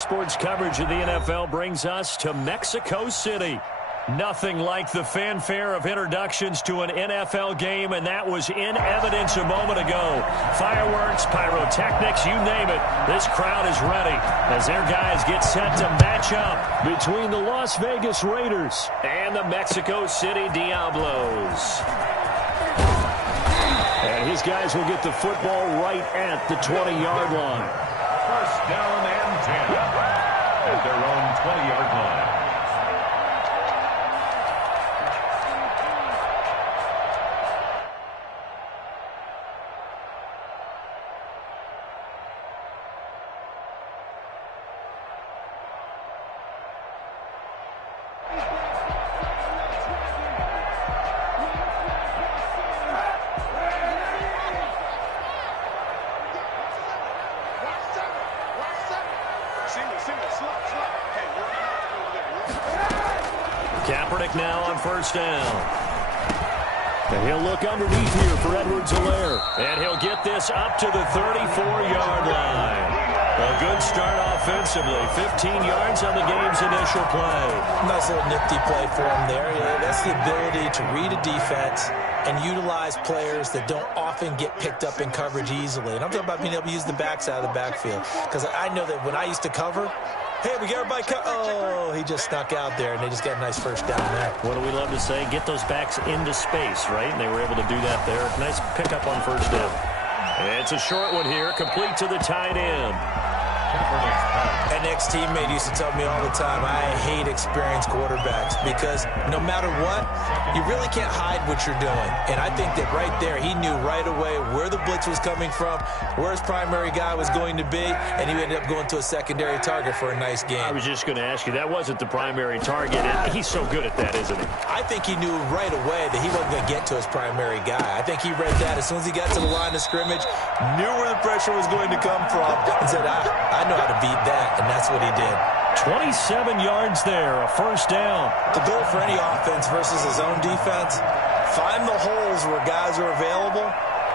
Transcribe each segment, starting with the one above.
Sports coverage of the NFL brings us to Mexico City. Nothing like the fanfare of introductions to an NFL game, and that was in evidence a moment ago. Fireworks, pyrotechnics, you name it. This crowd is ready as their guys get set to match up between the Las Vegas Raiders and the Mexico City Diablos. And his guys will get the football right at the 20-yard line. First down and 10 at their own 20-yard line. Kaepernick now on first down. And he'll look underneath here for Edwards-Helaire. And he'll get this up to the 34-yard line. A good start offensively. 15 yards on the game's initial play. Nice little nifty play for him there. That's the ability to read a defense and utilize players that don't often get picked up in coverage easily. And I'm talking about being able to use the backside of the backfield. Because I know that when I used to cover, hey, we got everybody oh, he just snuck out there, and they just got a nice first down there. What do we love to say? Get those backs into space, right? And they were able to do that there. Nice pickup on first down. It's a short one here, complete to the tight end. An ex-teammate used to tell me all the time, I hate experienced quarterbacks because no matter what, you really can't hide what you're doing. And I think that right there, he knew right away where the blitz was coming from, where his primary guy was going to be, and he ended up going to a secondary target for a nice game. I was just going to ask you, that wasn't the primary target, and he's so good at that, isn't he? I think he knew right away that he wasn't going to get to his primary guy. I think he read that as soon as he got to the line of scrimmage, knew where the pressure was going to come from, and said, I know how to beat that, and that's what he did. 27 yards there, a first down. The goal for any offense versus his own defense, find the holes where guys are available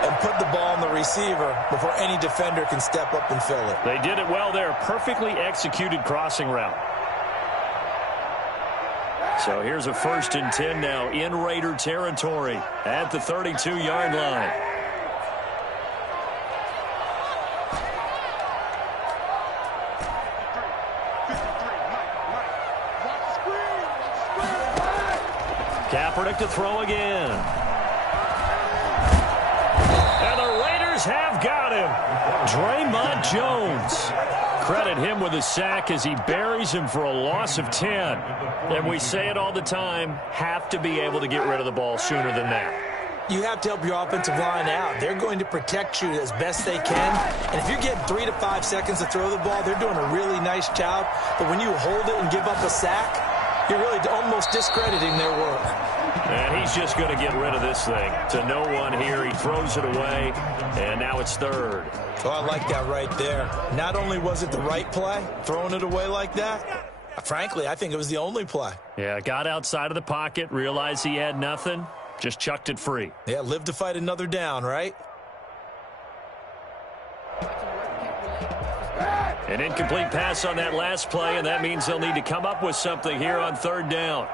and put the ball on the receiver before any defender can step up and fill it. They did it well there. Perfectly executed crossing route. So here's a 1st and 10 now in Raider territory at the 32-yard line. Kaepernick to throw again. And the Raiders have got him. Draymond Jones. Credit him with a sack as he buries him for a loss of 10. And we say it all the time, have to be able to get rid of the ball sooner than that. You have to help your offensive line out. They're going to protect you as best they can. And if you're getting 3 to 5 seconds to throw the ball, they're doing a really nice job. But when you hold it and give up a sack, you're really almost discrediting their work. And he's just going to get rid of this thing. To no one here, he throws it away, and now it's 3rd. Oh, I like that right there. Not only was it the right play, throwing it away like that, frankly, I think it was the only play. Yeah, got outside of the pocket, realized he had nothing, just chucked it free. Yeah, live to fight another down, right? An incomplete pass on that last play, and that means they'll need to come up with something here on 3rd down.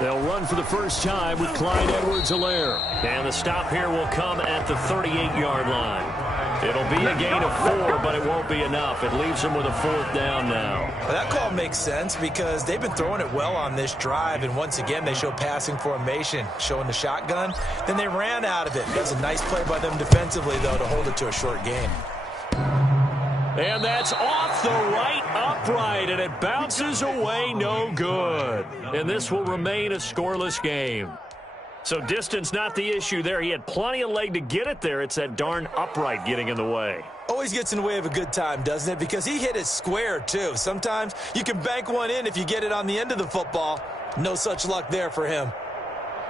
They'll run for the first time with Clyde Edwards-Helaire. And the stop here will come at the 38-yard line. It'll be a gain of 4, but it won't be enough. It leaves them with a 4th down now. Well, that call makes sense because they've been throwing it well on this drive, and once again they show passing formation, showing the shotgun. Then they ran out of it. That's a nice play by them defensively, though, to hold it to a short gain. And that's off the right upright, and it bounces away no good. And this will remain a scoreless game. So distance not the issue there. He had plenty of leg to get it there. It's that darn upright getting in the way. Always gets in the way of a good time, doesn't it? Because he hit it square, too. Sometimes you can bank one in if you get it on the end of the football. No such luck there for him.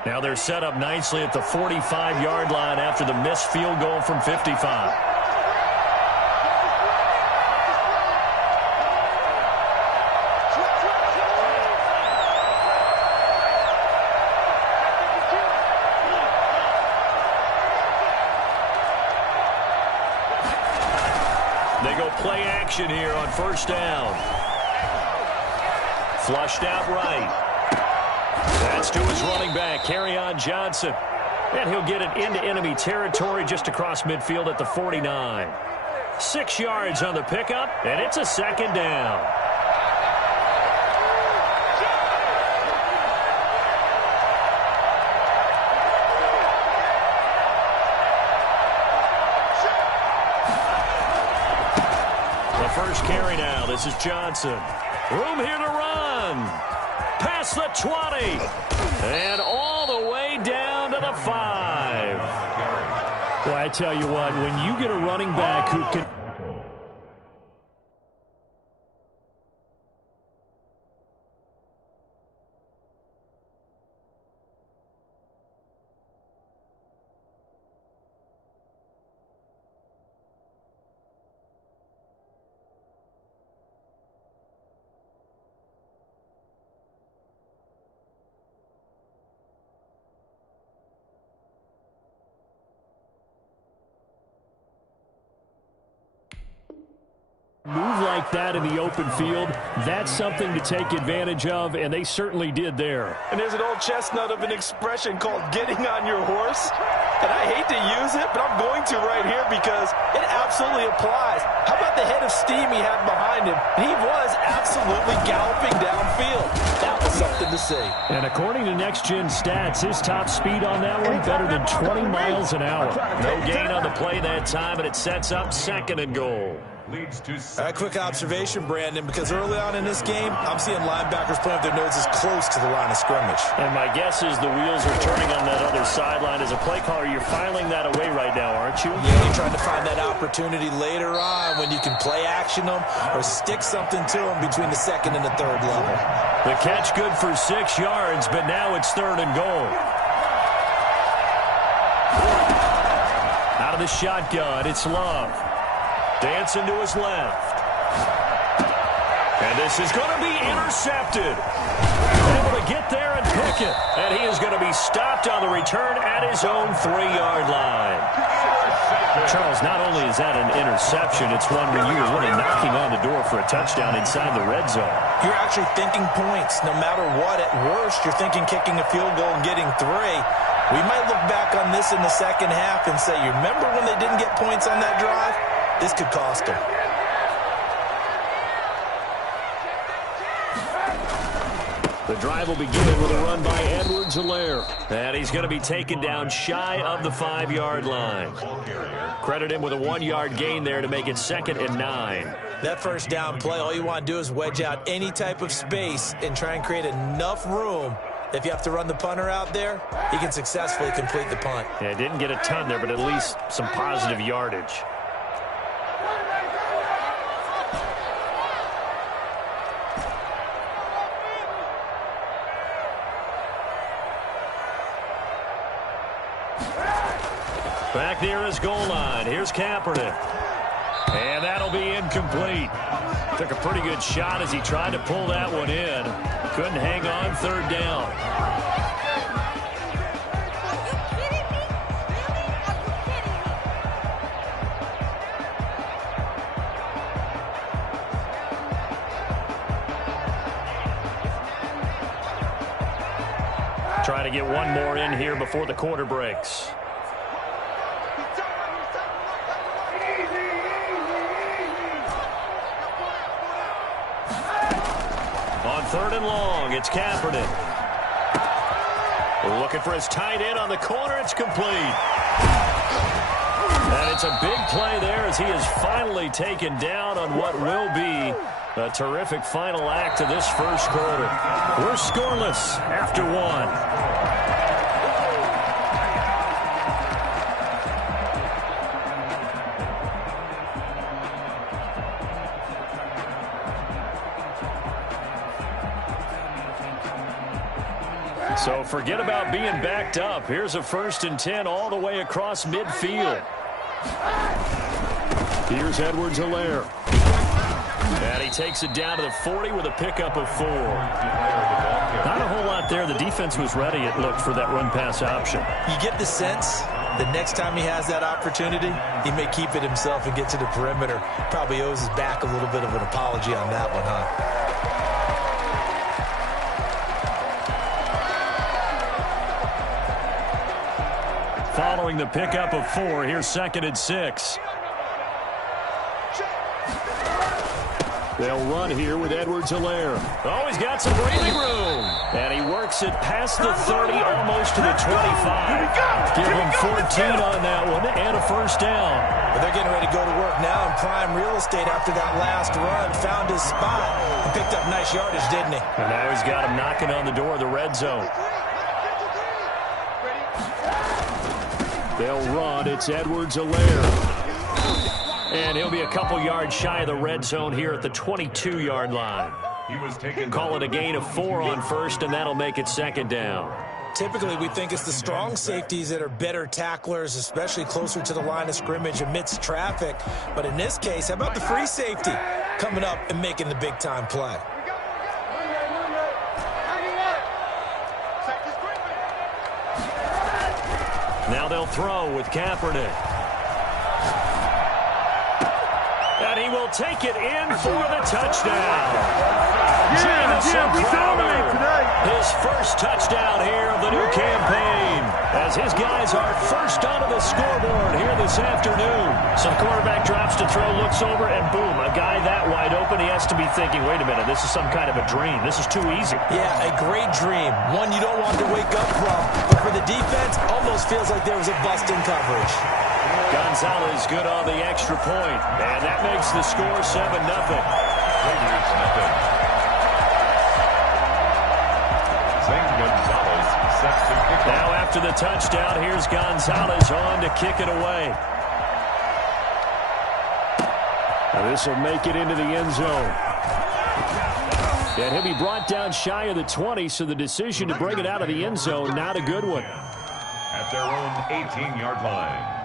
Now they're set up nicely at the 45-yard line after the missed field goal from 55. action here on first down. Flushed out right. That's to his running back, Kerryon Johnson. And he'll get it into enemy territory just across midfield at the 49. 6 yards on the pickup, and it's a second down. The first carry now. This is Johnson. Room here to run. Past the 20. And all the way down to the 5. Well, I tell you what, when you get a running back who can... move like that in the open field, that's something to take advantage of, and they certainly did there. And there's an old chestnut of an expression called getting on your horse. And I hate to use it, but I'm going to right here because it absolutely applies. How about the head of steam he had behind him? He was absolutely galloping downfield. That was something to see. And according to Next Gen Stats, his top speed on that one better than 20 miles an hour. No gain on the play that time, and it sets up 2nd and goal. A quick observation, Brandon, because early on in this game, I'm seeing linebackers putting up their noses close to the line of scrimmage. And my guess is the wheels are turning on that other sideline. As a play caller, you're filing that away right now, aren't you? Yeah, you're trying to find that opportunity later on when you can play action them or stick something to them between the 2nd and the 3rd level. The catch good for 6 yards, but now it's 3rd and goal. Out of the shotgun, it's Love. Dancing to his left. And this is going to be intercepted. Able to get there and pick it. And he is going to be stopped on the return at his own 3-yard line. Charles, not only is that an interception, it's one where you were really knocking on the door for a touchdown inside the red zone. You're actually thinking points. No matter what, at worst, you're thinking kicking a field goal and getting 3. We might look back on this in the second half and say, you remember when they didn't get points on that drive? This could cost them. The drive will begin with a run by Edwards-Helaire. And he's going to be taken down shy of the 5-yard line. Credit him with a 1-yard gain there to make it 2nd and 9. That first down play, all you want to do is wedge out any type of space and try and create enough room. If you have to run the punter out there, he can successfully complete the punt. Yeah, didn't get a ton there, but at least some positive yardage. Back near his goal line. Here's Kaepernick. And that'll be incomplete. Took a pretty good shot as he tried to pull that one in. Couldn't hang on 3rd down. Trying to get one more in here before the quarter breaks. On 3rd and long, it's Kaepernick. Looking for his tight end on the corner. It's complete. And it's a big play there as he is finally taken down on what will be a terrific final act of this first quarter. We're scoreless after 1. So forget about being backed up. Here's a 1st and 10 all the way across midfield. Here's Edwards-Helaire. And he takes it down to the 40 with a pickup of 4. Not a whole lot there. The defense was ready, it looked, for that run-pass option. You get the sense the next time he has that opportunity, he may keep it himself and get to the perimeter. Probably owes his back a little bit of an apology on that one, huh? Following the pickup of 4, here's 2nd and 6. They'll run here with Edwards-Helaire. Oh, he's got some breathing room. And he works it past the 30, almost to the 25. Give him 14 on that one and a first down. Well, they're getting ready to go to work now in prime real estate after that last run. Found his spot and picked up nice yardage, didn't he? And now he's got him knocking on the door of the red zone. They'll run. It's Edwards-Helaire. And he'll be a couple yards shy of the red zone here at the 22-yard line. Call it a gain of 4 on first, and that'll make it 2nd down. Typically, we think it's the strong safeties that are better tacklers, especially closer to the line of scrimmage amidst traffic. But in this case, how about the free safety coming up and making the big-time play? Now they'll throw with Kaepernick. And he will take it in for the touchdown. We dominate today. His first touchdown here of the new campaign, as his guys are first onto the scoreboard here this afternoon. So the quarterback drops to throw, looks over, and boom, a guy that wide open, he has to be thinking, wait a minute, this is some kind of a dream. This is too easy. Yeah, a great dream. One you don't want to wake up from. But for the defense, almost feels like there was a bust in coverage. Gonzalez good on the extra point, and that makes the score 7-0. Now after the touchdown, here's Gonzalez on to kick it away. Now this will make it into the end zone. And he'll be brought down shy of the 20, so the decision to bring it out of the end zone, not a good one. At their own 18-yard line.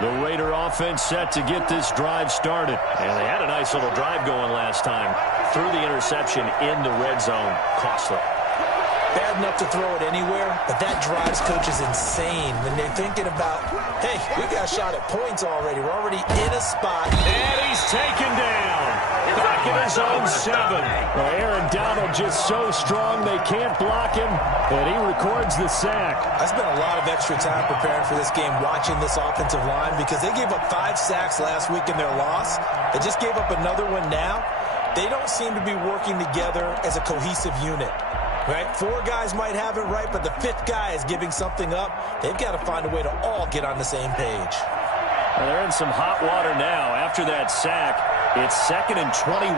The Raider offense set to get this drive started. And they had a nice little drive going last time. Threw the interception in the red zone. Costly. Bad enough to throw it anywhere, but that drives coaches insane when they're thinking about, hey, we got a shot at points already. We're already in a spot. And he's taken down. Back in his own 7. Well, Aaron Donald just so strong they can't block him, and he records the sack. I spent a lot of extra time preparing for this game watching this offensive line because they gave up 5 sacks last week in their loss. They just gave up another one now. They don't seem to be working together as a cohesive unit. Right? 4 guys might have it right, but the 5th guy is giving something up. They've got to find a way to all get on the same page. Well, they're in some hot water now. After that sack, it's 2nd and 21.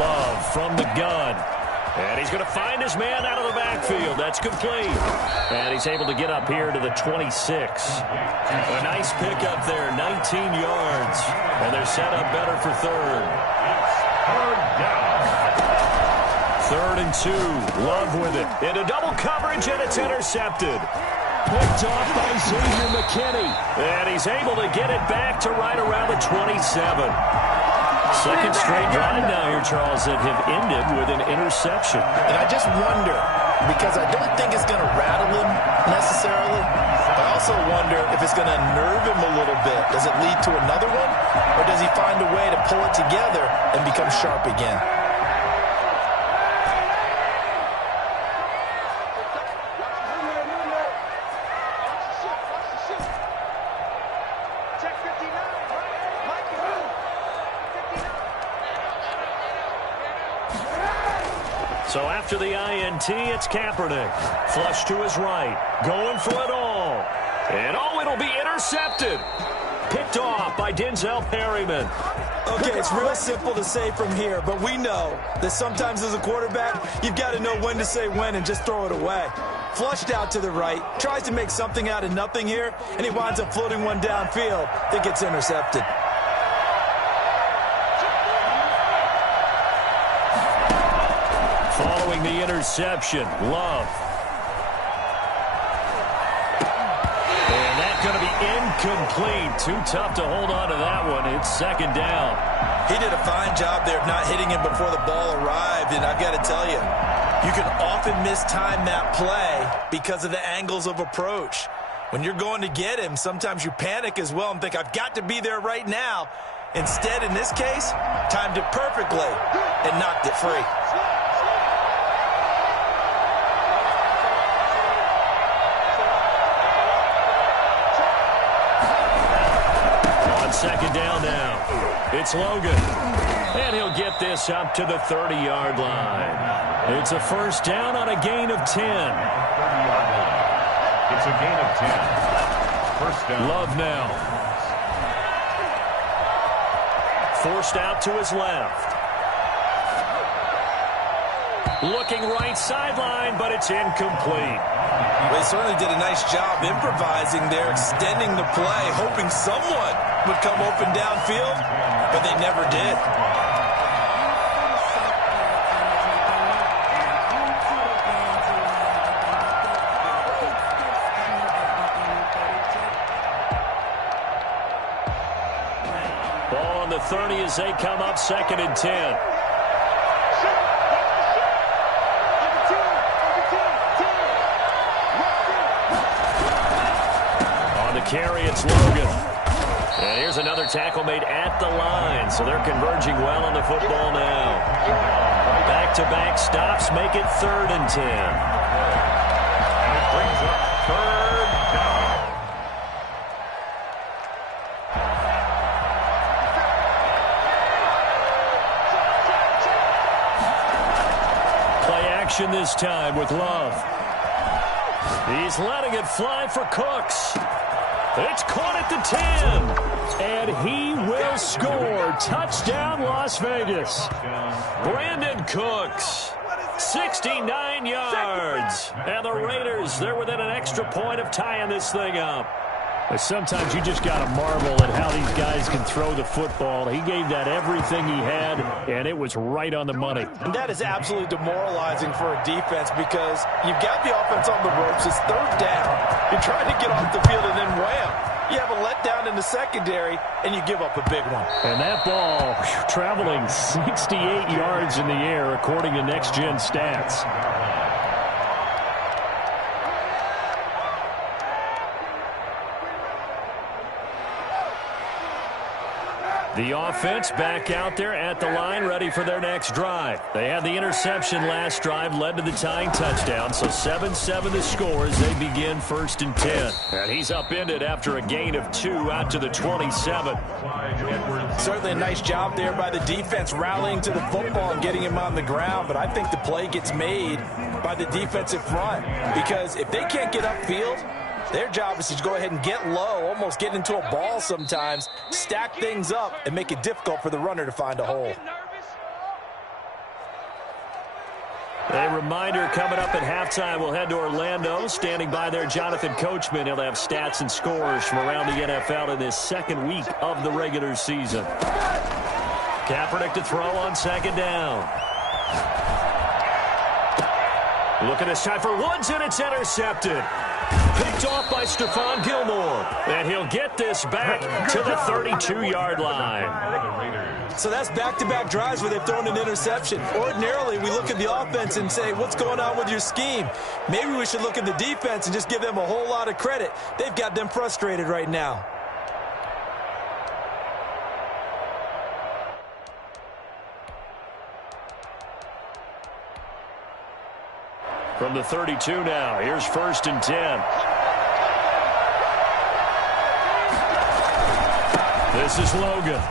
Love from the gun. And he's going to find his man out of the backfield. That's complete. And he's able to get up here to the 26. A nice pickup there, 19 yards. And they're set up better for 3rd. 3rd and 2. Love with it. Into double coverage, and it's intercepted. Picked off by Xavier McKinney. And he's able to get it back to right around the 27. Second straight drive now here, Charles, that have ended with an interception. And I just wonder, because I don't think it's going to rattle him necessarily, I also wonder if it's going to nerve him a little bit. Does it lead to another one? Or does he find a way to pull it together and become sharp again? So after the INT, it's Kaepernick. Flush to his right. Going for it all. And it'll be intercepted. Picked off by Denzel Perryman. Okay, it's real simple to say from here, but we know that sometimes as a quarterback, you've got to know when to say when and just throw it away. Flushed out to the right, tries to make something out of nothing here, and he winds up floating one downfield that gets intercepted. Following the interception, Love. incomplete. Too tough to hold on to that one. It's second down. He did a fine job there of not hitting him before the ball arrived, and I've got to tell you, you can often mistime that play because of the angles of approach. When you're going to get him, sometimes you panic as well and think, I've got to be there right now. Instead, in this case, timed it perfectly and knocked it free. On second down now, it's Logan. And he'll get this up to the 30-yard line. It's a first down on a gain of 10. It's a gain of 10. First down. Love now. Forced out to his left. Looking right sideline, but it's incomplete. They certainly did a nice job improvising there, extending the play, hoping someone would come open downfield, but they never did. Ball on the 30 as they come up second and 10. Carry, it's Logan. And here's another tackle made at the line, so they're converging well on the football now. Back-to-back stops make it 3rd and 10. It brings up 3rd down. Play action this time with Love. He's letting it fly for Cooks. It's caught at the 10, and he will score. Touchdown, Las Vegas. Brandon Cooks, 69 yards. And the Raiders, they're within an extra point of tying this thing up. But sometimes you just got to marvel at how these guys can throw the football. He gave that everything he had, and it was right on the money. And that is absolutely demoralizing for a defense because you've got the offense on the ropes. It's 3rd down. You're trying to get off the field, and then wham, you have a letdown in the secondary, and you give up a big one. And that ball traveling 68 yards in the air, according to Next Gen Stats. The offense back out there at the line, ready for their next drive. They had the interception last drive, led to the tying touchdown, so 7-7 the score as they begin 1st and 10. And he's upended after a gain of 2 out to the 27. Certainly a nice job there by the defense rallying to the football and getting him on the ground, but I think the play gets made by the defensive front because if they can't get upfield, their job is to go ahead and get low, almost get into a ball sometimes, stack things up, and make it difficult for the runner to find a hole. A reminder coming up at halftime, we'll head to Orlando. Standing by there, Jonathan Coachman. He'll have stats and scores from around the NFL in this 2nd week of the regular season. Kaepernick to throw on 2nd down. Looking this time for Woods, and it's intercepted. Picked off by Stephon Gilmore. And he'll get this back to the 32-yard line. So that's back-to-back drives where they've thrown an interception. Ordinarily, we look at the offense and say, what's going on with your scheme? Maybe we should look at the defense and just give them a whole lot of credit. They've got them frustrated right now. From the 32 now, here's 1st and 10. This is Logan.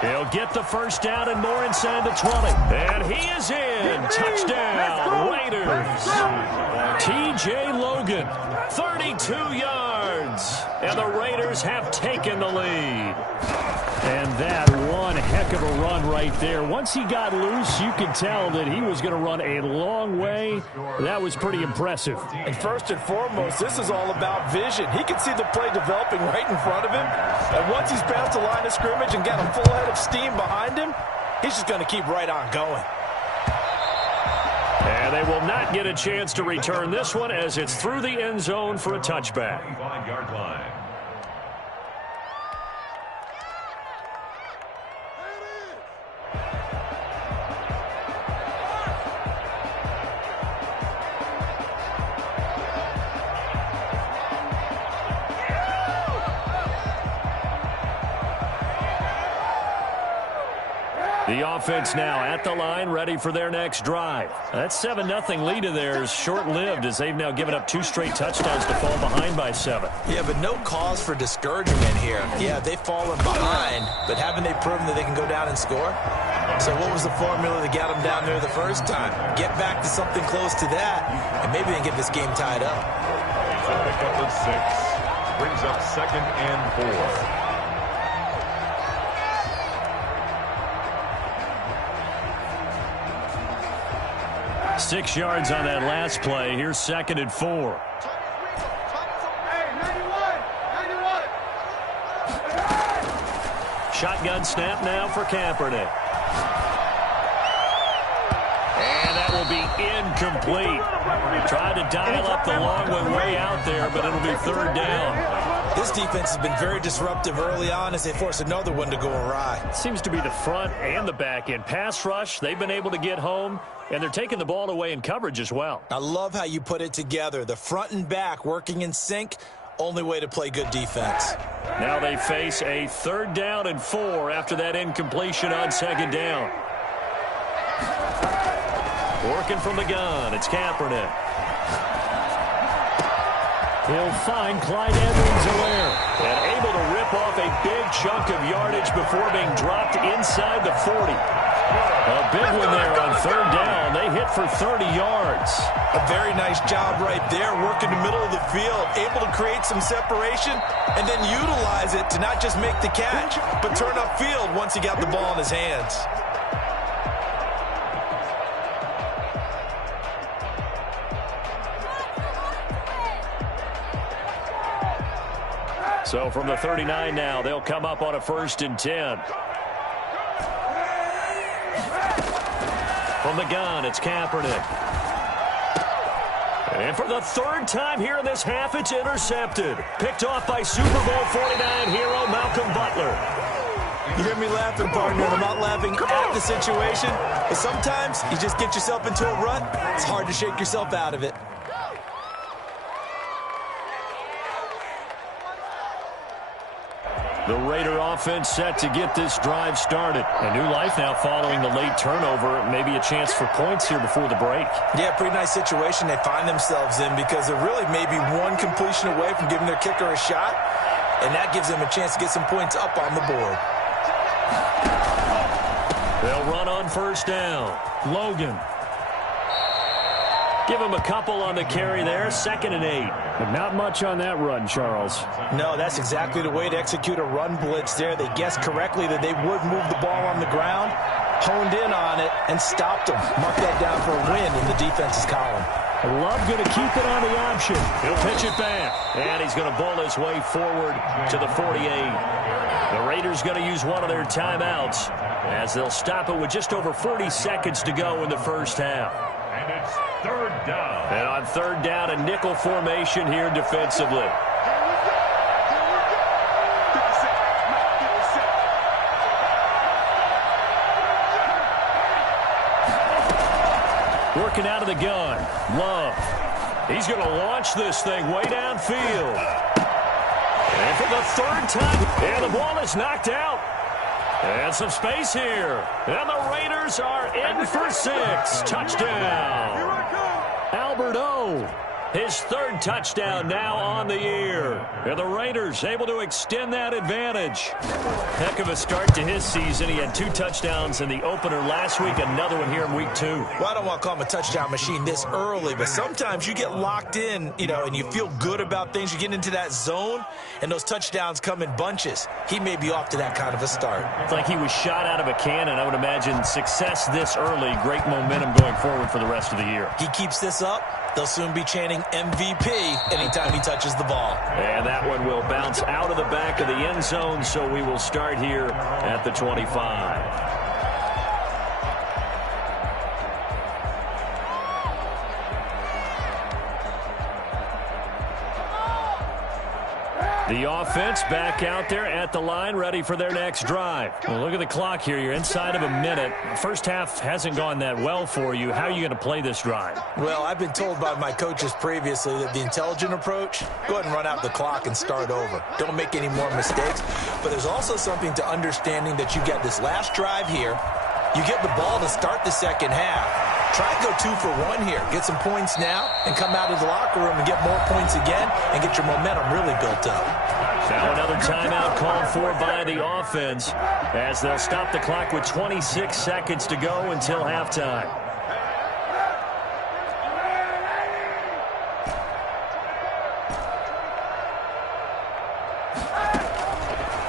He'll get the first down and more inside the 20. And he is in. Touchdown, Raiders. T.J. Logan, 32 yards. And the Raiders have taken the lead. And that one heck of a run right there. Once he got loose, you could tell that he was going to run a long way. That was pretty impressive. And first and foremost, this is all about vision. He can see the play developing right in front of him. And once he's past the line of scrimmage and got a full head of steam behind him, he's just going to keep right on going. And they will not get a chance to return this one as it's through the end zone for a touchback. The offense now at the line, ready for their next drive. That 7-0 lead of theirs short-lived as they've now given up 2 straight touchdowns to fall behind by 7. Yeah, but no cause for discouragement here. Yeah, they've fallen behind, but haven't they proven that they can go down and score? So what was the formula that got them down there the first time? Get back to something close to that, and maybe they can get this game tied up. So pick up the 6. Brings up 2nd and 4. 6 yards on that last play. Here's 2nd and 4. Shotgun snap now for Kaepernick. And that will be incomplete. Tried to dial up the long one way out there, but it'll be 3rd down. This defense has been very disruptive early on as they force another one to go awry. Seems to be the front and the back end. Pass rush, they've been able to get home, and they're taking the ball away in coverage as well. I love how you put it together. The front and back working in sync, only way to play good defense. Now they face a 3rd down and 4 after that incompletion on 2nd down. Working from the gun, it's Kaepernick. He'll find Clyde Edwards-Helaire and able to rip off a big chunk of yardage before being dropped inside the 40. A big one there on 3rd down. They hit for 30 yards. A very nice job right there, working the middle of the field, able to create some separation and then utilize it to not just make the catch, but turn upfield once he got the ball in his hands. So from the 39 now, they'll come up on a 1st and 10. From the gun, it's Kaepernick. And for the 3rd time here in this half, it's intercepted. Picked off by Super Bowl 49 hero Malcolm Butler. You hear me laughing, partner, and I'm not laughing at the situation, but sometimes you just get yourself into a rut. It's hard to shake yourself out of it. The Raider offense set to get this drive started. A new life now following the late turnover. Maybe a chance for points here before the break. Yeah, pretty nice situation they find themselves in because they're really maybe one completion away from giving their kicker a shot, and that gives them a chance to get some points up on the board. They'll run on 1st down. Logan. Give him a couple on the carry there. 2nd and 8. But not much on that run, Charles. No, that's exactly the way to execute a run blitz there. They guessed correctly that they would move the ball on the ground, honed in on it, and stopped them. Mark that down for a win in the defense's column. Love going to keep it on the option. He'll pitch it back. And he's going to bowl his way forward to the 48. The Raiders going to use one of their timeouts as they'll stop it with just over 40 seconds to go in the 1st half. And it's 3rd down. And on 3rd down, a nickel formation here defensively. Working out of the gun. Love. He's going to launch this thing way downfield. And for the 3rd time, and the ball is knocked out. And some space here. And the Raiders are in for 6. Touchdown. Albert O. His 3rd touchdown now on the year. And the Raiders able to extend that advantage. Heck of a start to his season. He had 2 touchdowns in the opener last week, another one here in week 2. Well, I don't want to call him a touchdown machine this early, but sometimes you get locked in, and you feel good about things. You get into that zone, and those touchdowns come in bunches. He may be off to that kind of a start. It's like he was shot out of a cannon. I would imagine success this early, great momentum going forward for the rest of the year. He keeps this up, they'll soon be chanting MVP anytime he touches the ball. And that one will bounce out of the back of the end zone, so we will start here at the 25. The offense back out there at the line, ready for their next drive. Well, look at the clock here. You're inside of a minute. First half hasn't gone that well for you. How are you going to play this drive? Well, I've been told by my coaches previously that the intelligent approach, go ahead and run out the clock and start over. Don't make any more mistakes. But there's also something to understanding that you got this last drive here. You get the ball to start the second half. Try and go 2 for 1 here. Get some points now and come out of the locker room and get more points again and get your momentum really built up. Now another timeout called for by the offense as they'll stop the clock with 26 seconds to go until halftime.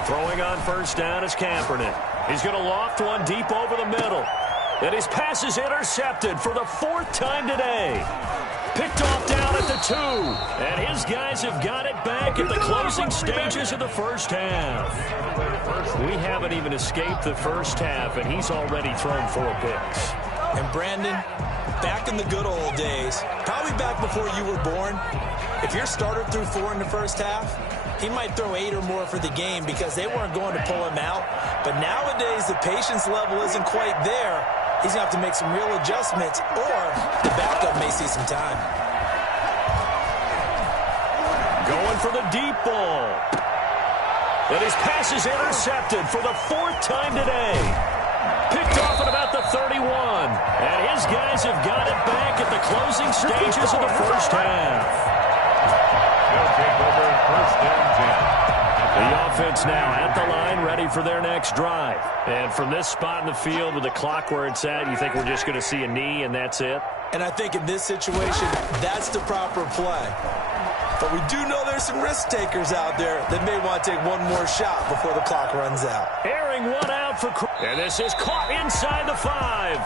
Throwing on first down is Kaepernick. He's going to loft one deep over the middle. And his pass is intercepted for the 4th time today. Picked off down at the 2. And his guys have got it back at the closing stages of the first half. We haven't even escaped the first half, and he's already thrown 4 picks. And Brandon, back in the good old days, probably back before you were born, if your starter threw 4 in the first half, he might throw 8 or more for the game because they weren't going to pull him out. But nowadays, the patience level isn't quite there. He's going to have to make some real adjustments, or the backup may see some time. Going for the deep ball. And his pass is intercepted for the 4th time today. Picked off at about the 31. And his guys have got it back at the closing stages of the first half. They'll take over first and 10. The offense now at the line, ready for their next drive. And from this spot in the field with the clock where it's at, you think we're just going to see a knee and that's it? And I think in this situation, that's the proper play. But we do know there's some risk takers out there that may want to take one more shot before the clock runs out. Airing one out for... And this is caught inside the 5.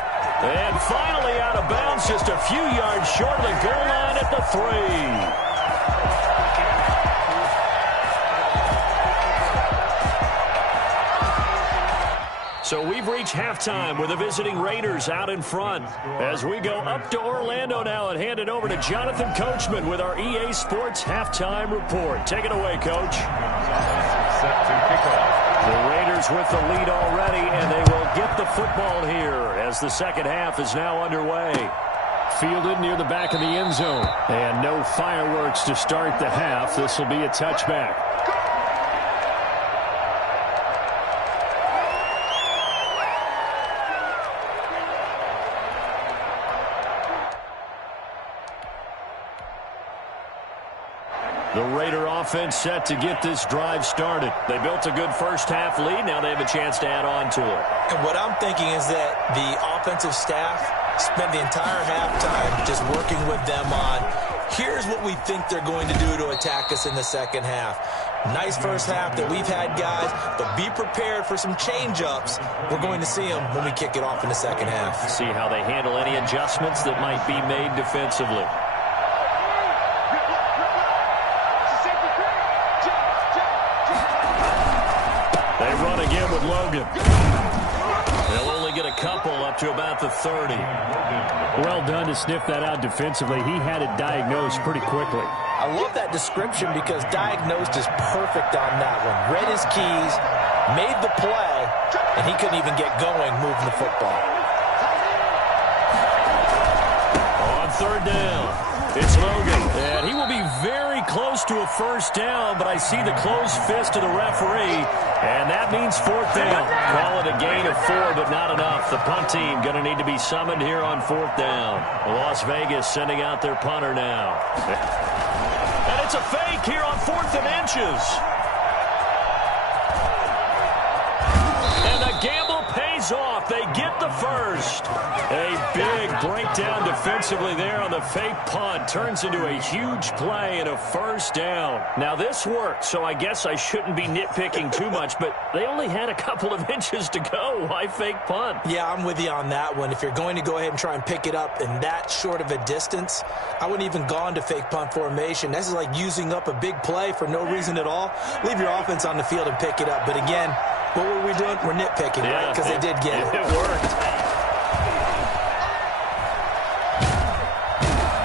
And finally out of bounds, just a few yards short of the goal line at the 3. So we've reached halftime with the visiting Raiders out in front. As we go up to Orlando now and hand it over to Jonathan Coachman with our EA Sports Halftime Report. Take it away, Coach. Set to kick off. The Raiders with the lead already, and they will get the football here as the second half is now underway. Fielded near the back of the end zone. And no fireworks to start the half. This will be a touchback. The Raider offense set to get this drive started. They built a good first half lead. Now they have a chance to add on to it. And what I'm thinking is that the offensive staff spent the entire halftime just working with them on, here's what we think they're going to do to attack us in the second half. Nice first half that we've had, guys, but be prepared for some change-ups. We're going to see them when we kick it off in the second half. See how they handle any adjustments that might be made defensively. They run again with Logan. They'll only get a couple up to about the 30. Well done to sniff that out defensively. He had it diagnosed pretty quickly. I love that description because diagnosed is perfect on that one. Read his keys, made the play, and he couldn't even get going moving the football. On third down, it's Logan. And he will be very close to a first down, but I see the closed fist of the referee, and that means fourth down. Call it a gain of 4, but not enough. The punt team going to need to be summoned here on fourth down. Las Vegas sending out their punter now. And it's a fake here on 4th and inches. And the gamble pays off. They get the first. A big breakdown defensively there on the fake punt. Turns into a huge play and a first down. Now this worked, so I guess I shouldn't be nitpicking too much, but they only had a couple of inches to go. Why fake punt? Yeah, I'm with you on that one. If you're going to go ahead and try and pick it up in that short of a distance, I wouldn't even gone to fake punt formation. This is like using up a big play for no reason at all. Leave your offense on the field and pick it up. But again, what were we doing? We're nitpicking, right? Because they did get it. It worked.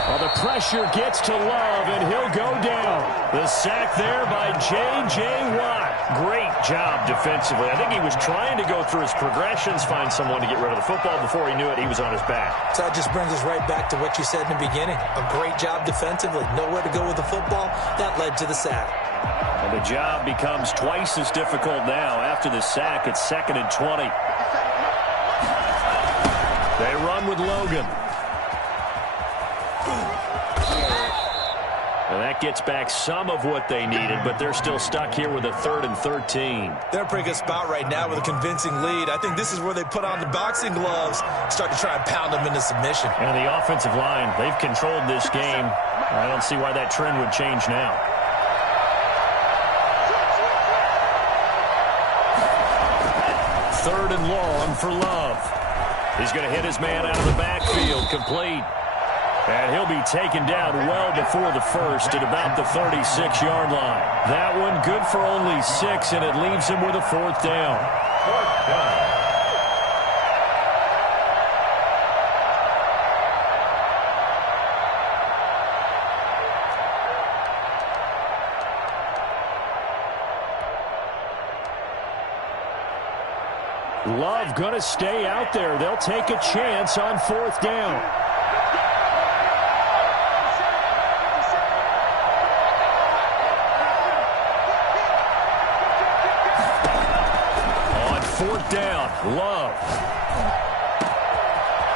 Well, the pressure gets to Love, and he'll go down. The sack there by J.J. Watt. Great job defensively. I think he was trying to go through his progressions, find someone to get rid of the football. Before he knew it, he was on his back. So that just brings us right back to what you said in the beginning. A great job defensively. Nowhere to go with the football. That led to the sack. And the job becomes twice as difficult now. After the sack, it's 2nd and 20. They run with Logan. And that gets back some of what they needed, but they're still stuck here with a 3rd and 13. They're in a pretty good spot right now with a convincing lead. I think this is where they put on the boxing gloves, start to try and pound them into submission. And the offensive line, they've controlled this game. I don't see why that trend would change now. Third and long for Love. He's going to hit his man out of the backfield, complete. And he'll be taken down well before the first at about the 36-yard line. That one good for only 6, and it leaves him with a 4th down. 4th down. Love going to stay out there. They'll take a chance on 4th down. On 4th down, Love.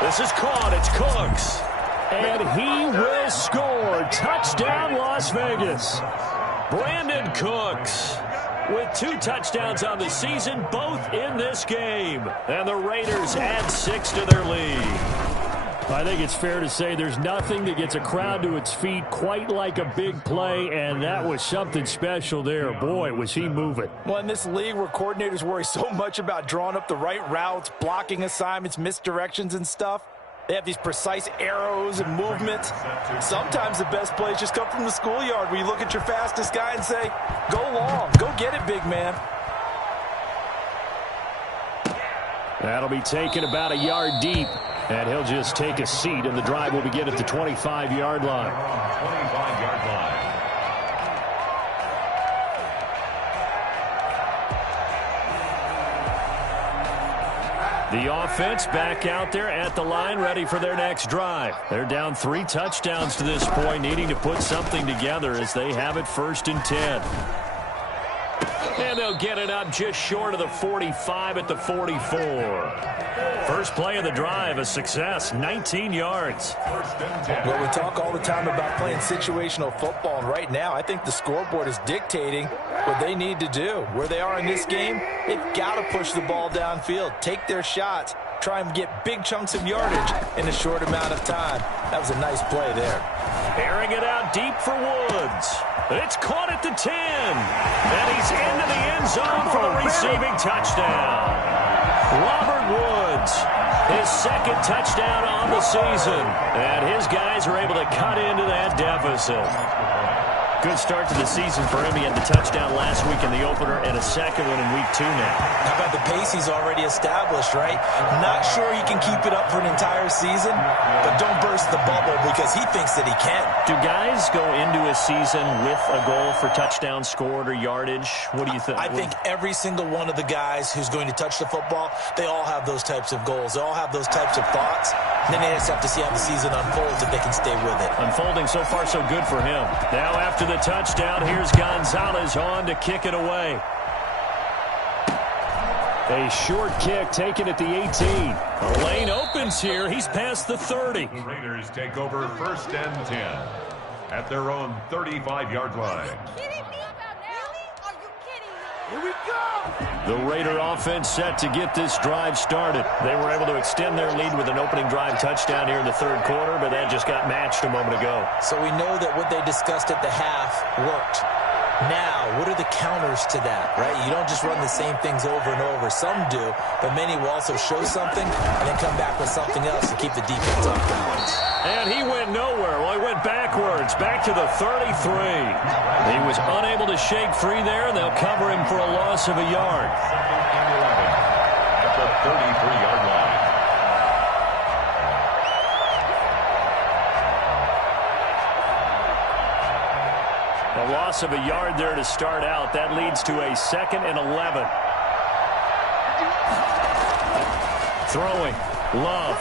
This is caught. It's Cooks. And he will score. Touchdown, Las Vegas. Brandon Cooks with 2 touchdowns on the season, both in this game. And the Raiders add 6 to their lead. I think it's fair to say there's nothing that gets a crowd to its feet quite like a big play, and that was something special there. Boy, was he moving. Well, in this league where coordinators worry so much about drawing up the right routes, blocking assignments, misdirections and stuff, they have these precise arrows and movements. Sometimes the best plays just come from the schoolyard where you look at your fastest guy and say, go long, go get it, big man. That'll be taken about a yard deep, and he'll just take a seat, and the drive will begin at the 25-yard line. 25-yard line. The offense back out there at the line, ready for their next drive. They're down 3 touchdowns to this point, needing to put something together as they have it 1st and 10. And they'll get it up just short of the 45 at the 44. First play of the drive, a success, 19 yards. Well, we talk all the time about playing situational football, and right now I think the scoreboard is dictating what they need to do. Where they are in this game, they've got to push the ball downfield, take their shots, try and get big chunks of yardage in a short amount of time. That was a nice play there. Airing it out deep for Woods. It's caught at the 10. And he's into the end zone for the receiving touchdown. Robert Woods, his 2nd touchdown on the season. And his guys are able to cut into that deficit. Good start to the season for him. He had the touchdown last week in the opener and a 2nd one in week 2 now. How about the pace he's already established, right? Not sure he can keep it up for an entire season, but don't burst the bubble because he thinks that he can. Do guys go into a season with a goal for touchdowns scored or yardage? What do you think? I think every single one of the guys who's going to touch the football, they all have those types of goals. They all have those types of thoughts. And then they just have to see how the season unfolds if they can stay with it. Unfolding so far so good for him. Now after the touchdown, here's Gonzalez on to kick it away. A short kick taken at the 18. The lane opens here. He's past the 30. The Raiders take over 1st and 10 at their own 35-yard line. Here we go! The Raider offense set to get this drive started. They were able to extend their lead with an opening drive touchdown here in the 3rd quarter, but that just got matched a moment ago. So we know that what they discussed at the half worked. Now, what are the counters to that, right? You don't just run the same things over and over. Some do, but many will also show something and then come back with something else to keep the defense off balance. And he went nowhere. Well, he went backwards, back to the 33. He was unable to shake free there, and they'll cover him for a loss of a yard. 2nd and 11 at the 33-yard line. A loss of a yard there to start out. That leads to a 2nd and 11. Throwing. Love.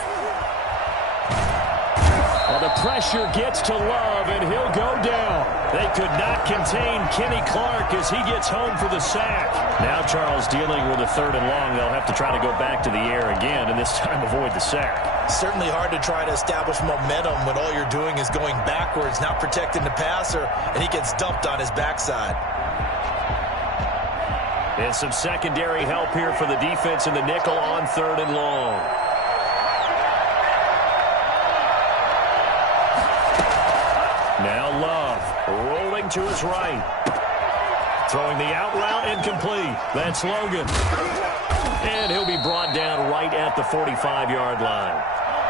A The pressure gets to Love, and he'll go down. They could not contain Kenny Clark as he gets home for the sack. Now Charles dealing with a 3rd and long. They'll have to try to go back to the air again, and this time avoid the sack. Certainly hard to try to establish momentum when all you're doing is going backwards, not protecting the passer, and he gets dumped on his backside. And some secondary help here for the defense in the nickel on 3rd and long. Now Love rolling to his right. Throwing the out route incomplete. That's Logan. And he'll be brought down right at the 45-yard line.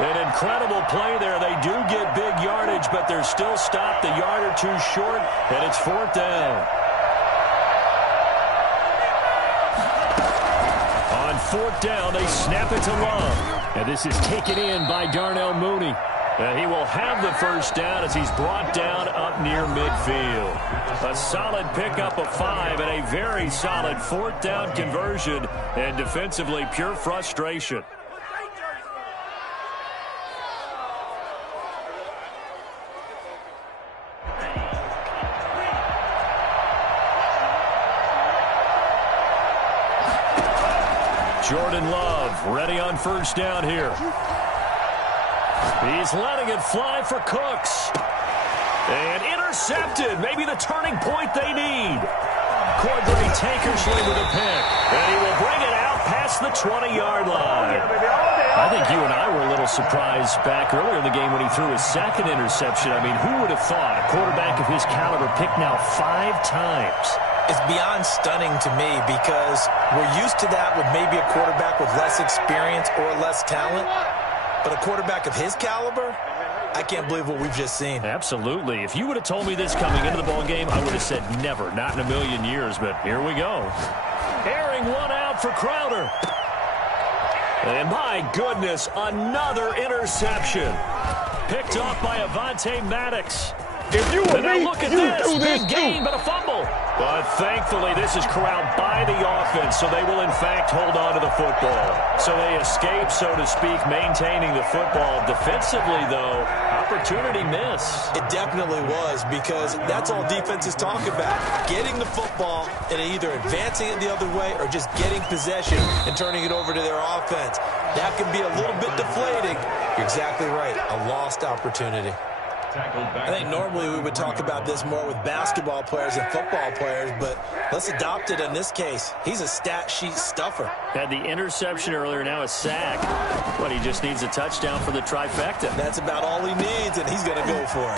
An incredible play there. They do get big yardage, but they're still stopped a yard or two short, and it's 4th down. On 4th down, they snap it to Love. And this is taken in by Darnell Mooney. He will have the 1st down as he's brought down up near midfield. A solid pickup of 5 and a very solid 4th down conversion, and defensively pure frustration. Jordan Love ready on 1st down here. He's letting it fly for Cooks. And intercepted. Maybe the turning point they need. Cordray Tankersley with a pick. And he will bring it out past the 20-yard line. I think you and I were a little surprised back earlier in the game when he threw his 2nd interception. I mean, who would have thought a quarterback of his caliber picked now 5 times? It's beyond stunning to me because we're used to that with maybe a quarterback with less experience or less talent. But a quarterback of his caliber, I can't believe what we've just seen. Absolutely. If you would have told me this coming into the ball game, I would have said never, not in a million years. But here we go. Airing one out for Crowder. And my goodness, another interception. Picked off by Avonte Maddox. If you were me, look at you this. do this Big too. gain, but a fumble. But thankfully, this is corralled by the offense, so they will, in fact, hold on to the football. So they escape, so to speak, maintaining the football. Defensively, though, opportunity miss. It definitely was, because that's all defenses talk about. Getting the football and either advancing it the other way or just getting possession and turning it over to their offense. That can be a little bit deflating. You're exactly right. A lost opportunity. I think normally we would talk about this more with basketball players and football players, but let's adopt it in this case. He's a stat sheet stuffer. Had the interception earlier, now a sack. But he just needs a touchdown for the trifecta. That's about all he needs, and he's going to go for it.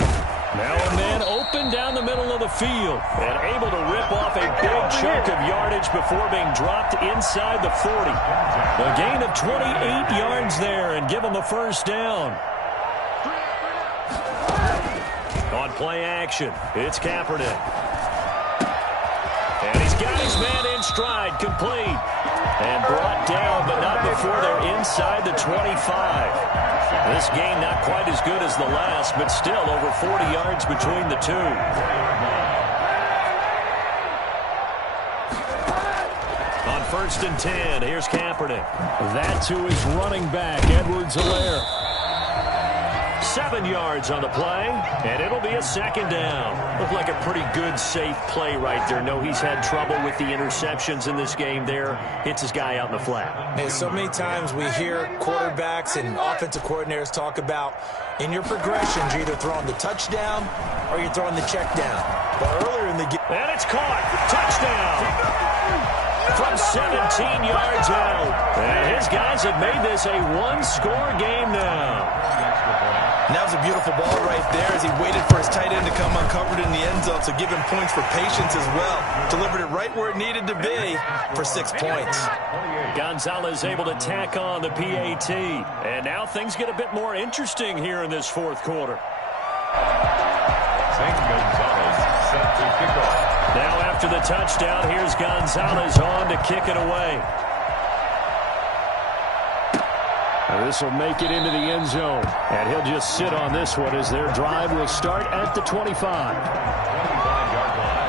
Now a man open down the middle of the field and able to rip off a big chunk of yardage before being dropped inside the 40. A gain of 28 yards there and give him a 1st down. On play action, it's Kaepernick. And he's got his man in stride, complete. And brought down, but not before they're inside the 25. This game not quite as good as the last, but still over 40 yards between the two. On 1st and 10, here's Kaepernick. That to his running back, Edwards-Helaire. 7 yards on the play, and it'll be a 2nd down. Looked like a pretty good, safe play right there. No, he's had trouble with the interceptions in this game there. Hits his guy out in the flat. Hey, so many times we hear quarterbacks and offensive coordinators talk about in your progressions, you're either throwing the touchdown or you're throwing the check down. But earlier in the game... And it's caught. Touchdown. From 17 yards out. And his guys have made this a one-score game now. And that was a beautiful ball right there as he waited for his tight end to come uncovered in the end zone, so give him points for patience as well. Delivered it right where it needed to be for 6 points. Gonzalez able to tack on the PAT. And now things get a bit more interesting here in this 4th quarter. St. Gonzalez set to kick off. Now after the touchdown, here's Gonzalez on to kick it away. This will make it into the end zone. And he'll just sit on this one as their drive will start at the 25. 25-yard line.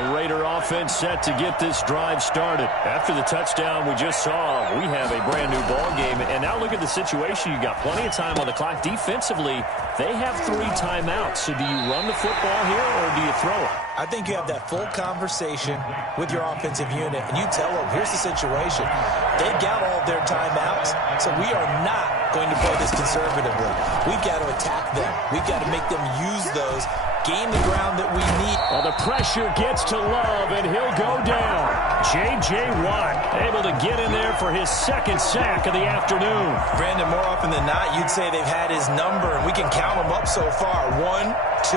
The Raider offense set to get this drive started. After the touchdown we just saw, we have a brand new ball game. And now look at the situation. You got plenty of time on the clock. Defensively, they have 3 timeouts. So do you run the football here or do you throw it? I think you have that full conversation with your offensive unit, and you tell them, here's the situation. They've got all their timeouts, so we are not going to play this conservatively. We've got to attack them. We've got to make them use those, gain the ground that we need. Well, the pressure gets to Love, and he'll go down. J.J. Watt able to get in there for his 2nd sack of the afternoon. Brandon, more often than not, you'd say they've had his number, and we can count them up so far. 1, 2,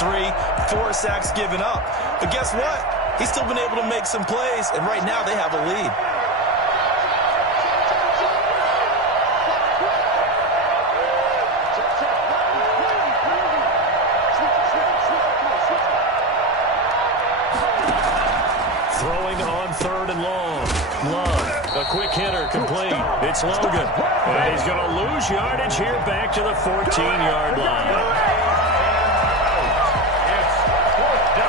3, 4 sacks given up. But guess what? He's still been able to make some plays, and right now they have a lead. Throwing on 3rd and long. Love, a quick hitter, complete. It's Logan. And he's going to lose yardage here back to the 14-yard line.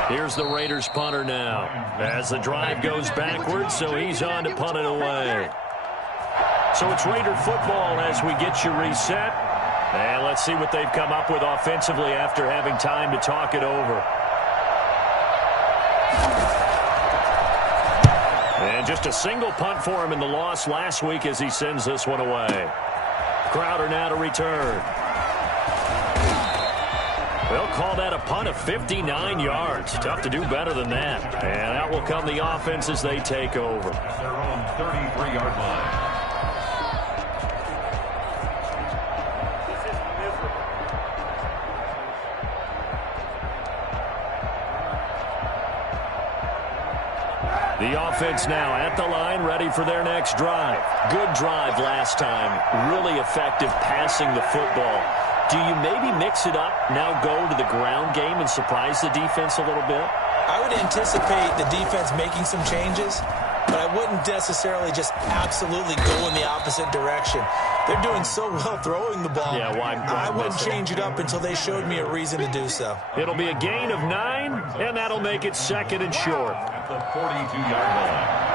Here's the Raiders punter now as the drive goes backwards, so he's on to punt it away. So it's Raider football as we get you reset. And let's see what they've come up with offensively after having time to talk it over. And just a single punt for him in the loss last week as he sends this one away. Crowder now to return. They'll call that a punt of 59 yards. Tough to do better than that. And out will come the offense as they take over. Their own 33-yard line. The offense now at the line, ready for their next drive. Good drive last time. Really effective passing the football. Do you maybe mix it up, now go to the ground game and surprise the defense a little bit? I would anticipate the defense making some changes, but I wouldn't necessarily just absolutely go in the opposite direction. They're doing so well throwing the ball. Yeah, why I wouldn't change it up until they showed me a reason to do so. It'll be a gain of 9, and that'll make it 2nd and short. At the 42-yard line.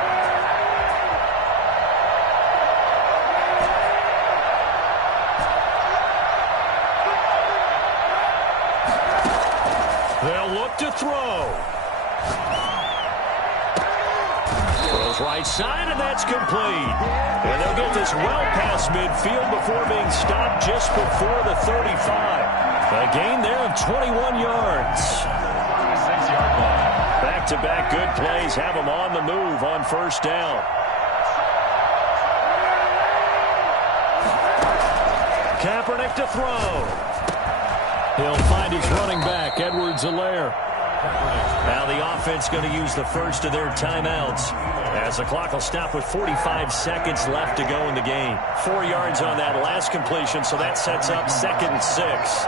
They'll look to throw. Throws right side, and that's complete. And they'll get this well past midfield before being stopped just before the 35. A gain there of 21 yards. 6-yard line. Back-to-back good plays have them on the move on 1st down. Kaepernick to throw. He'll find his running back, Edwards-Helaire. Now the offense going to use the first of their timeouts as the clock will stop with 45 seconds left to go in the game. 4 yards on that last completion, so that sets up 2nd and 6.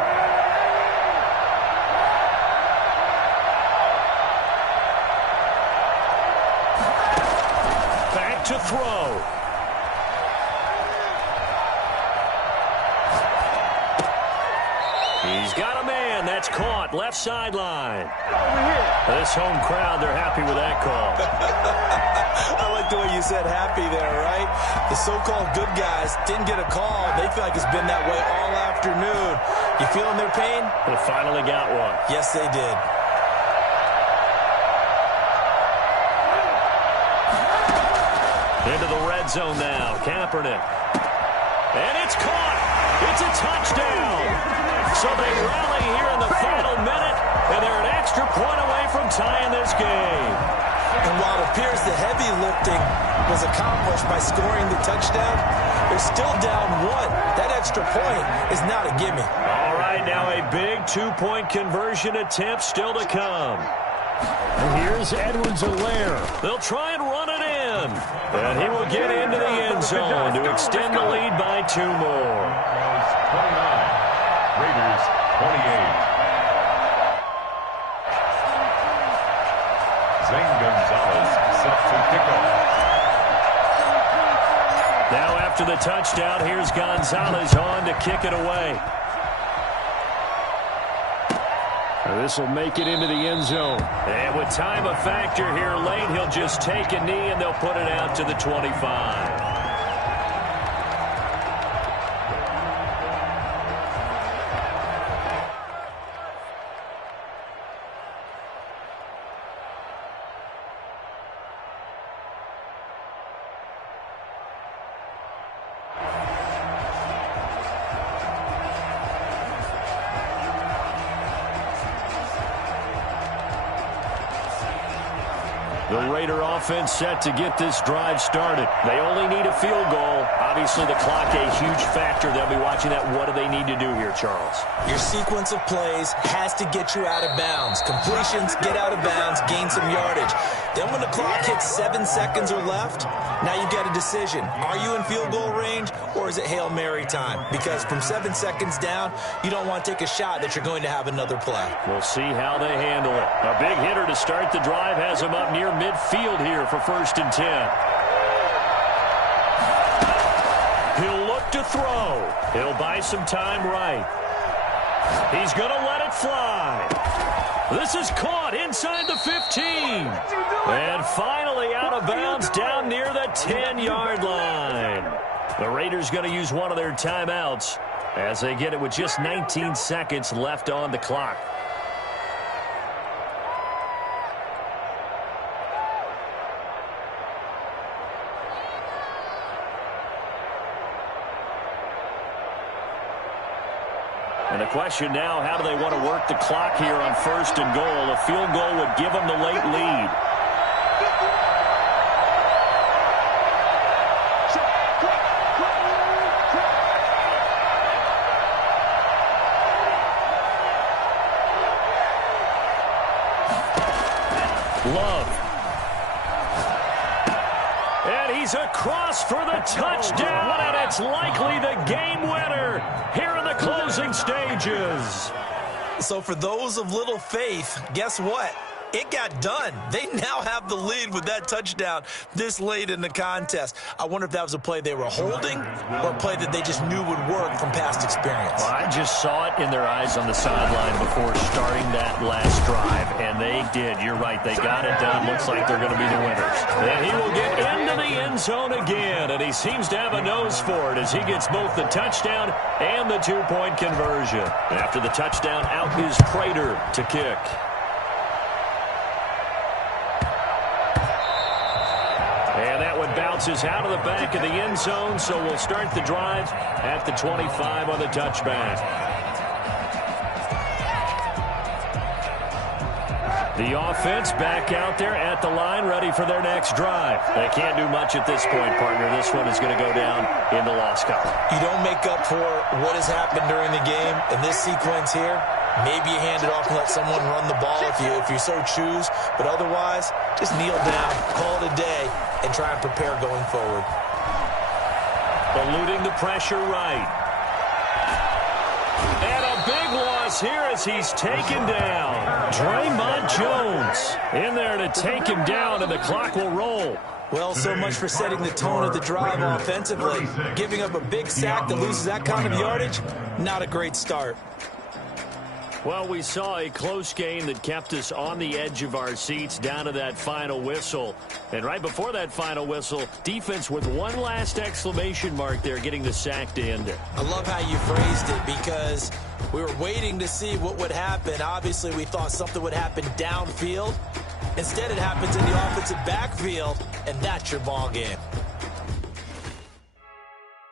Back to throw. He's got a man. That's caught. Left sideline. This home crowd, they're happy with that call. I like the way you said happy there, right? The so-called good guys didn't get a call. They feel like it's been that way all afternoon. You feeling their pain? They finally got one. Yes, they did. Into the red zone now. Kaepernick. And it's caught. It's a touchdown. So they rally here in the final minute, and they're an extra point away from tying this game. And while it appears the heavy lifting was accomplished by scoring the touchdown, they're still down 1. That extra point is not a gimme. All right, now a big 2-point conversion attempt still to come. And here's Edwards-Helaire. They'll try and run it in. And he will get into the end zone to extend the lead by 2 more. 29. Raiders 28. Zane Gonzalez set to kick off. Now after the touchdown, here's Gonzalez on to kick it away. This will make it into the end zone. And with time a factor here late, he'll just take a knee and they'll put it out to the 25. The Raider offense set to get this drive started. They only need a field goal. Obviously, the clock a huge factor. They'll be watching that. What do they need to do here, Charles? Your sequence of plays has to get you out of bounds. Completions, get out of bounds, gain some yardage. Then when the clock hits 7 seconds or left, now you've got a decision. Are you in field goal range or is it Hail Mary time? Because from 7 seconds down, you don't want to take a shot that you're going to have another play. We'll see how they handle it. A big hitter to start the drive has him up near midfield here for 1st and 10. He'll look to throw. He'll buy some time right. He's going to let it fly. This is caught inside the 15. And finally out of bounds down near the 10-yard line. The Raiders going to use one of their timeouts as they get it with just 19 seconds left on the clock. And the question now, how do they want to work the clock here on 1st and goal? A field goal would give them the late lead. Love. And he's across for the touchdown, and it's likely the game winner here in the closing stages. So for those of little faith, guess what? It got done. They now have the lead with that touchdown this late in the contest. I wonder if that was a play they were holding or a play that they just knew would work from past experience. Well, I just saw it in their eyes on the sideline before starting that last drive, and they did. You're right. They got it done. Looks like they're going to be the winners. And he will get into the end zone again, and he seems to have a nose for it as he gets both the touchdown and the two-point conversion. After the touchdown, out is Prater to kick. And that one bounces out of the back of the end zone, so we'll start the drive at the 25 on the touchback. The offense back out there at the line, ready for their next drive. They can't do much at this point, partner. This one is going to go down in the loss column. You don't make up for what has happened during the game in this sequence here. Maybe you hand it off and let someone run the ball if you so choose. But otherwise, just kneel down, call it a day, and try and prepare going forward. Eluding the pressure right. And a big loss here as he's taken down. Draymond Jones in there to take him down, and the clock will roll. Well, so much for setting the tone of the drive offensively. Giving up a big sack that loses that kind of yardage, not a great start. Well, we saw a close game that kept us on the edge of our seats down to that final whistle. And right before that final whistle, defense with one last exclamation mark there, getting the sack to end it. I love how you phrased it because we were waiting to see what would happen. Obviously, we thought something would happen downfield. Instead, it happens in the offensive backfield, and that's your ball game.